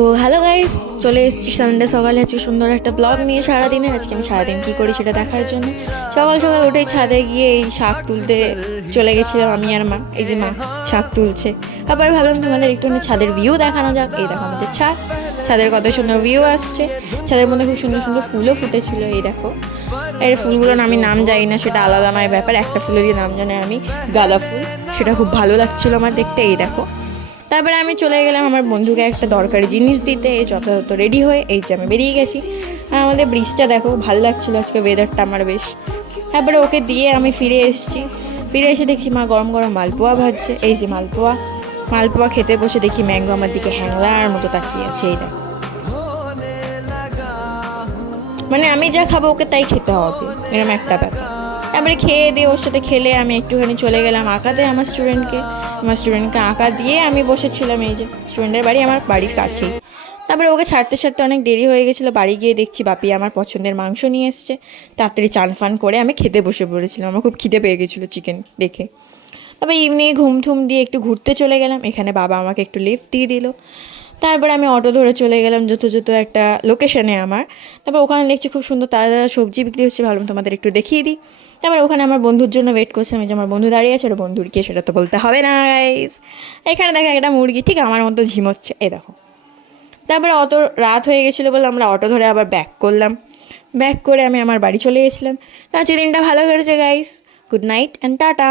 তো hello guys, চলে এসেছি সানডে সকালে আজকে সুন্দর একটা ব্লগ নিয়ে। সারাদিনে আজকে আমি সারাদিন কী করি সেটা দেখার জন্য সকাল সকাল উঠেই ছাদে গিয়ে এই শাক তুলতে চলে গেছিলাম আমি আর মা। এই যে মা শাক তুলছে, আবার ভাবলাম তোমাদের একটুখানি ছাদের ভিউ দেখানো যাক। এই দেখো আমাদের ছাদের কত সুন্দর ভিউ আসছে। ছাদের মধ্যে খুব সুন্দর সুন্দর ফুলও ফুটেছিল। এই দেখো, এই ফুলগুলোর আমি নাম জানি না, সেটা আলাদা নয় ব্যাপার। একটা ফুলেরই নাম জানি আমি, গাঁদা ফুল। সেটা খুব ভালো লাগছিল আমার দেখতে। এই দেখো, তারপরে আমি চলে গেলাম আমার বন্ধুকে একটা দরকারি জিনিস দিতে। এই যথাযথ রেডি হয়ে এই যে আমি বেরিয়ে গেছি। আর আমাদের ব্রিজটা দেখো, ভালো লাগছিলো আজকে ওয়েদারটা আমার বেশ। তারপরে ওকে দিয়ে আমি ফিরে এসে দেখছি মা গরম গরম মালপোয়া ভাজছে। এই যে মালপোয়া খেতে বসে দেখি ম্যাঙ্গো আমার দিকে হ্যাংলার মতো তাকিয়ে আছে। এই দেখো, মানে আমি যা খাবো ওকে তাই খেতে হবে, এরকম একটা ব্যাপার। তারপরে খেয়ে দিয়ে ওর সাথে খেলে আমি একটুখানি চলে গেলাম আঁকাতে আমার স্টুডেন্টকে আঁকা দিয়ে আমি বসেছিলাম। এই যে স্টুডেন্টের বাড়ি আমার বাড়ির কাছেই। তারপরে ওকে ছাড়তে অনেক দেরি হয়ে গেছিলো। বাড়ি গিয়ে দেখছি বাপি আমার পছন্দের মাংস নিয়ে এসছে। তাড়াতাড়ি চান ফান করে আমি খেতে বসে পড়েছিলাম। আমার খুব খিদে পেয়ে গেছিলো চিকেন দেখে। তবে ইভিনিংয়ে ঘুম দিয়ে একটু ঘুরতে চলে গেলাম। এখানে বাবা আমাকে একটু লিফট দিয়ে দিল। তারপরে আমি অটো ধরে চলে গেলাম যথাযথ একটা লোকেশনে আমার। তারপর ওখানে দেখছি খুব সুন্দর তাজা সবজি বিক্রি হচ্ছে, ভাবলাম তোমাদের একটু দেখিয়ে দিই। তারপরে ওখানে আমার বন্ধুর জন্য ওয়েট করছি আমি, যে আমার বন্ধু দাঁড়িয়ে আছে। ওর বন্ধুর কে সেটা তো বলতে হবে না গাইস। এখানে দেখো একটা মুরগি ঠিক আমার মতো ঝিমোচ্ছে, এ দেখো। তারপরে অত রাত হয়ে গেছিলো বলে আমরা অটো ধরে আবার ব্যাক করে আমি আমার বাড়ি চলে গেছিলাম। তো আজকে দিনটা ভালো করেছে guys. Good night and tata.